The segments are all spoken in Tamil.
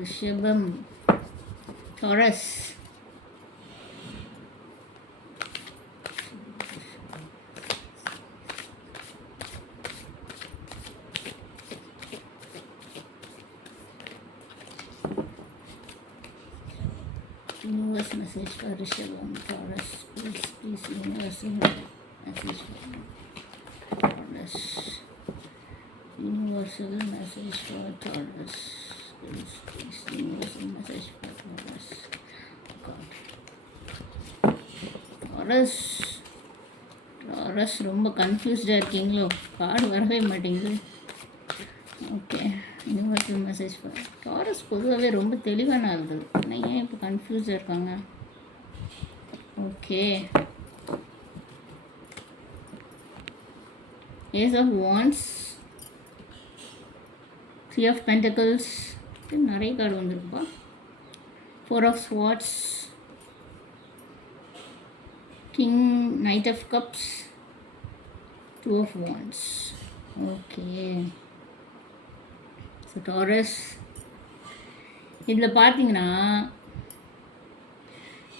ரிஷபம், Taurus, universe message for Rishabam, Taurus, please universal message for Taurus, universal message for Taurus, please universal message for Taurus, God, Taurus ரொம்ப கன்ஃபியூஸ்டாக இருக்கீங்களோ, கார்டு வரவே மாட்டேங்குது. ஓகே, யூனிவர்சல் மெசேஜ் டாரஸ் பொதுவாகவே ரொம்ப தெளிவான ஆகுது, ஆனால் ஏன் இப்போ கன்ஃபியூஸாக இருக்காங்க? Okay, ace of wands, 3 of pentacles, நிறைய கார்டு வந்துருக்குப்பா. 4 of swords, king, knight of cups, 2 of wands. Okay, so Taurus இதில் பார்த்தீங்கன்னா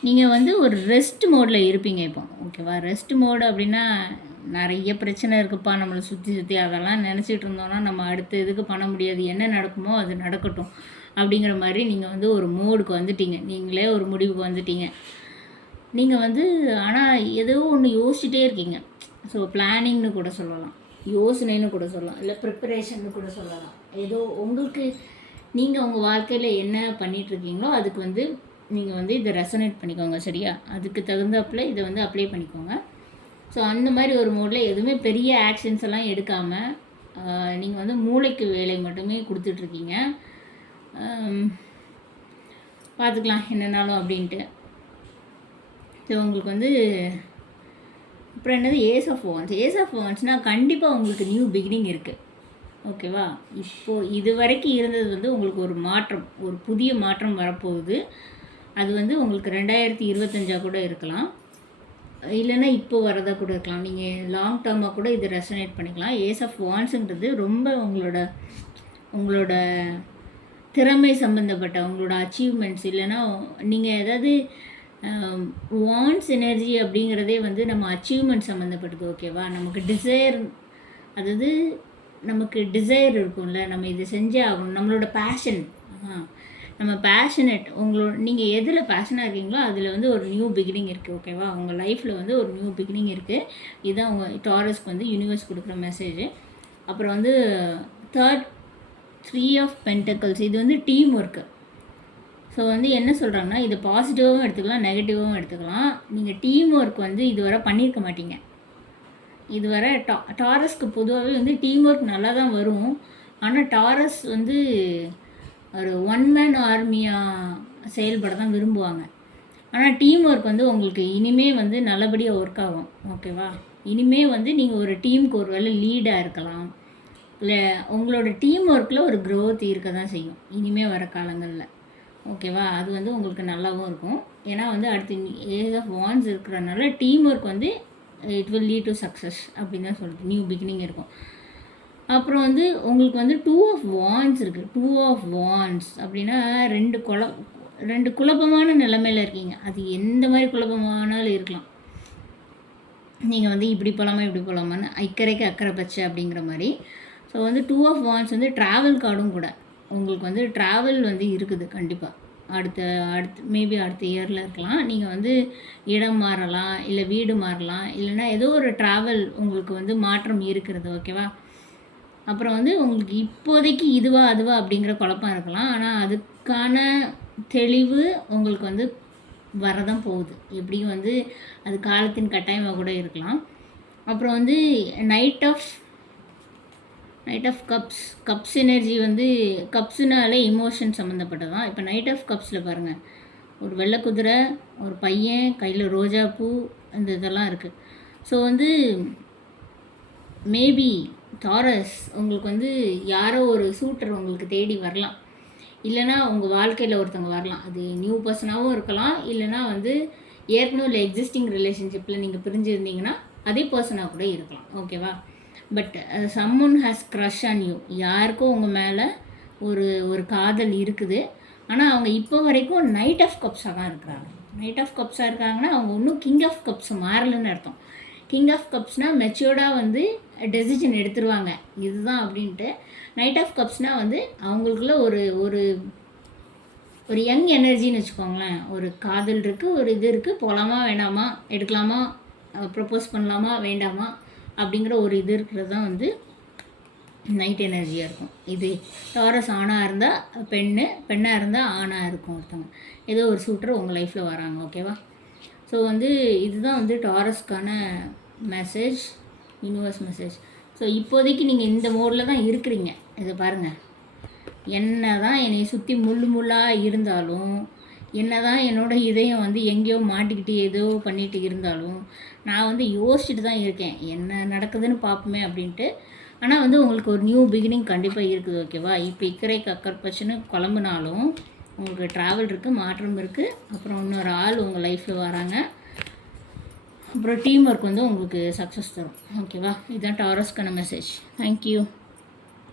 நீங்கள் வந்து ஒரு ரெஸ்ட் மோடில் இருப்பீங்க இப்போ. ஓகேவா, ரெஸ்ட் மோடு அப்படின்னா நிறைய பிரச்சனை இருக்குப்பா நம்மளை சுற்றி அதெல்லாம் நினச்சிட்டு இருந்தோன்னா நம்ம அடுத்த இதுக்கு பண்ண முடியாது, என்ன நடக்குமோ அது நடக்கட்டும் அப்படிங்கிற மாதிரி நீங்கள் வந்து ஒரு மோடுக்கு வந்துட்டீங்க, நீங்களே ஒரு முடிவுக்கு வந்துட்டீங்க. நீங்கள் வந்து ஆனால் ஏதோ ஒன்று யோசிச்சுட்டே இருக்கீங்க. ஸோ பிளானிங்னு கூட சொல்லலாம், யோசனைன்னு கூட சொல்லலாம், இல்லை ப்ரிப்பரேஷன்னு கூட சொல்லலாம். ஏதோ உங்களுக்கு நீங்கள் உங்கள் வாழ்க்கையில் என்ன பண்ணிகிட்ருக்கீங்களோ அதுக்கு வந்து நீங்கள் வந்து இதை ரெசனேட் பண்ணிக்கோங்க, சரியா? அதுக்கு தகுந்தாப்பில் இதை வந்து அப்ளை பண்ணிக்கோங்க. ஸோ அந்த மாதிரி ஒரு மோடில் எதுவுமே பெரிய ஆக்ஷன்ஸ் எல்லாம் எடுக்காமல் நீங்கள் வந்து மூளைக்கு வேலை மட்டுமே கொடுத்துட்ருக்கீங்க. பார்த்துக்கலாம் என்னென்னாலும் அப்படின்ட்டு. ஸோ உங்களுக்கு வந்து அப்புறம் என்னது, ace of wands. Ace of வாண்ட்ஸ்னால் கண்டிப்பாக உங்களுக்கு நியூ பிகினிங் இருக்குது. ஓகேவா, இப்போது இது வரைக்கும் இருந்தது வந்து உங்களுக்கு ஒரு மாற்றம், ஒரு புதிய மாற்றம் வரப்போகுது. அது வந்து உங்களுக்கு 2025 கூட இருக்கலாம், இல்லைன்னா இப்போ வரதாக கூட இருக்கலாம். நீங்கள் லாங் டேர்மாக கூட இது ரெசனேட் பண்ணிக்கலாம். ஏஸ் ஆஃப் வாண்ட்ஸுங்கிறது ரொம்ப உங்களோட திறமை சம்மந்தப்பட்ட உங்களோட அச்சீவ்மெண்ட்ஸ், இல்லைன்னா நீங்கள் ஏதாவது வாண்ட்ஸ் எனர்ஜி அப்படிங்கிறதே வந்து நம்ம அச்சீவ்மெண்ட் சம்மந்தப்பட்டது. ஓகேவா, நமக்கு டிசைர், அதாவது நமக்கு டிசைர் இருக்கும்ல, நம்ம இதை செஞ்சே ஆகணும், நம்மளோட பேஷன், நம்ம பேஷனட், நீங்கள் எதில் பேஷனாக இருக்கீங்களோ அதில் வந்து ஒரு நியூ பிகினிங் இருக்குது. ஓகேவா, உங்கள் லைஃப்பில் வந்து ஒரு நியூ பிகினிங் இருக்குது. இதுதான் உங்கள் டாரஸ்க்கு வந்து யூனிவர்ஸ் கொடுக்குற மெசேஜ். அப்புறம் வந்து 3 ஆஃப் பென்டக்கிள்ஸ், இது வந்து டீம் ஒர்க்கு. ஸோ வந்து என்ன சொல்கிறாங்கன்னா, இது பாசிட்டிவாகவும் எடுத்துக்கலாம், நெகட்டிவாகவும் எடுத்துக்கலாம். நீங்கள் டீம் ஒர்க் வந்து இதுவரை பண்ணியிருக்க மாட்டீங்க. இதுவரை டாரஸ்க்கு பொதுவாகவே வந்து டீம் ஒர்க் நல்லா தான் வரும். ஆனால் டாரஸ் வந்து ஒரு 1 மேன் ஆர்மியாக செயல்பட தான் விரும்புவாங்க. ஆனால் டீம் ஒர்க் வந்து உங்களுக்கு இனிமே வந்து நல்லபடியாக ஒர்க் ஆகும். ஓகேவா, இனிமே வந்து நீங்கள் ஒரு டீமுக்கு ஒரு வேளை லீடாக இருக்கலாம், இல்லை உங்களோட டீம் ஒர்க்கில் ஒரு க்ரோத் இருக்க தான் செய்யும் இனிமேல் வர காலங்களில். ஓகேவா, அது வந்து உங்களுக்கு நல்லாவும் இருக்கும். ஏன்னா வந்து அடுத்து ஏஸ் ஆஃப் வாண்ட்ஸ் இருக்கிறனால டீம் ஒர்க் வந்து it will lead to success அப்படின்னு தான் சொல்லுது, நியூ பிகினிங் இருக்கும். அப்புறம் வந்து உங்களுக்கு வந்து 2 ஆஃப் வாண்ட்ஸ் இருக்குது. 2 ஆஃப் வாண்ட்ஸ் அப்படின்னா ரெண்டு குழப்பமான நிலைமையில் இருக்கீங்க. அது எந்த மாதிரி குழப்பமானாலும் இருக்கலாம். நீங்கள் வந்து இப்படி போகலாமா இப்படி போகலாமான்னு இக்கரைக்கு அக்கறை பச்சை அப்படிங்கிற மாதிரி. ஸோ வந்து 2 ஆஃப் வாண்ட்ஸ் வந்து ட்ராவல் கார்டும் கூட. உங்களுக்கு வந்து ட்ராவல் வந்து இருக்குது கண்டிப்பாக. அடுத்த மேபி அடுத்த இயரில் இருக்கலாம். நீங்கள் வந்து இடம் மாறலாம், இல்லை வீடு மாறலாம், இல்லைன்னா ஏதோ ஒரு ட்ராவல் உங்களுக்கு வந்து மாற்றம் இருக்கிறது. ஓகேவா, அப்புறம் வந்து உங்களுக்கு இப்போதைக்கு இதுவா அதுவா அப்படிங்கிற குழப்பம் இருக்கலாம். ஆனால் அதுக்கான தெளிவு உங்களுக்கு வந்து வரதான் போகுது. எப்படியும் வந்து அது காலத்தின் கட்டாயமாக கூட இருக்கலாம். அப்புறம் வந்து நைட் ஆஃப் கப்ஸ் எனர்ஜி வந்து கப்ஸுனாலே இமோஷன் சம்மந்தப்பட்டதான். இப்போ நைட் ஆஃப் கப்ஸில் பாருங்கள், ஒரு வெள்ளை குதிரை, ஒரு பையன் கையில் ரோஜாப்பூ, இந்த இதெல்லாம் இருக்குது. ஸோ வந்து மேபி டாரஸ் உங்களுக்கு வந்து யாரோ ஒரு சூட்டர் உங்களுக்கு தேடி வரலாம், இல்லைனா உங்கள் வாழ்க்கையில் ஒருத்தவங்க வரலாம். அது நியூ பர்சனாகவும் இருக்கலாம், இல்லைனா வந்து ஏற்கனவே இல்லை எக்ஸிஸ்டிங் ரிலேஷன்ஷிப்பில் நீங்கள் பிரிஞ்சிருந்தீங்கன்னா அதே பர்சனாக கூட இருக்கலாம். ஓகேவா, but summon has crush on you, யாருக்கும் உங்கள் மேலே ஒரு காதல் இருக்குது. ஆனால் அவங்க இப்போ வரைக்கும் நைட் ஆஃப் கப்ஸாக தான் இருக்கிறாங்க. நைட் ஆஃப் கப்ஸாக இருக்காங்கன்னா அவங்க இன்னும் கிங் ஆஃப் கப்ஸ் மாறலன்னு அர்த்தம். கிங் ஆஃப் கப்ஸ்னால் மெச்சூர்டாக வந்து டெசிஷன் எடுத்துருவாங்க இதுதான் அப்படின்ட்டு. நைட் ஆஃப் கப்ஸ்னால் வந்து அவங்களுக்குள்ள ஒரு ஒரு ஒரு யங் எனர்ஜின்னு வச்சுக்கோங்களேன். ஒரு காதல் இருக்குது, ஒரு இது இருக்குது, போகலாமா வேண்டாமா, எடுக்கலாமா, ப்ரப்போஸ் பண்ணலாமா வேண்டாமா அப்படிங்கிற ஒரு இது இருக்கிறது தான் வந்து நைட் எனர்ஜியாக இருக்கும். இது டாரஸ் ஆணாக இருந்தால் பெண்ணாக இருந்தால் ஆணாக இருக்கும் ஒருத்தவங்க. ஏதோ ஒரு சூட்டர் உங்கள் லைஃப்பில் வராங்க. ஓகேவா? ஸோ வந்து இதுதான் வந்து டாரஸ்க்கான மெசேஜ், யூனிவர்ஸ் மெசேஜ். ஸோ இப்போதைக்கு நீங்கள் இந்த மோடில் தான் இருக்கிறீங்க. இதை பாருங்கள், என்ன தான் என்னை சுற்றி முள்ளாக இருந்தாலும், என்ன தான் என்னோடய இதயம் வந்து எங்கேயோ மாட்டிக்கிட்டு ஏதோ பண்ணிட்டு இருந்தாலும், நான் வந்து யோசிச்சுட்டு தான் இருக்கேன் என்ன நடக்குதுன்னு பார்ப்போமே அப்படின்ட்டு. ஆனால் வந்து உங்களுக்கு ஒரு நியூ பிகினிங் கண்டிப்பாக இருக்குது. ஓகேவா? இப்போ இக்கரை கக்கற்பச்சுன்னு கிளம்புனாலும் உங்களுக்கு ட்ராவல் இருக்குது, மாற்றம் இருக்குது. அப்புறம் இன்னொரு ஆள் உங்கள் லைஃப்பில் வராங்க. அப்புறம் டீம் ஒர்க் வந்து உங்களுக்கு சக்ஸஸ் தரும். ஓகேவா? இதுதான் டாரஸ்க்கான மெசேஜ். தேங்க்யூ.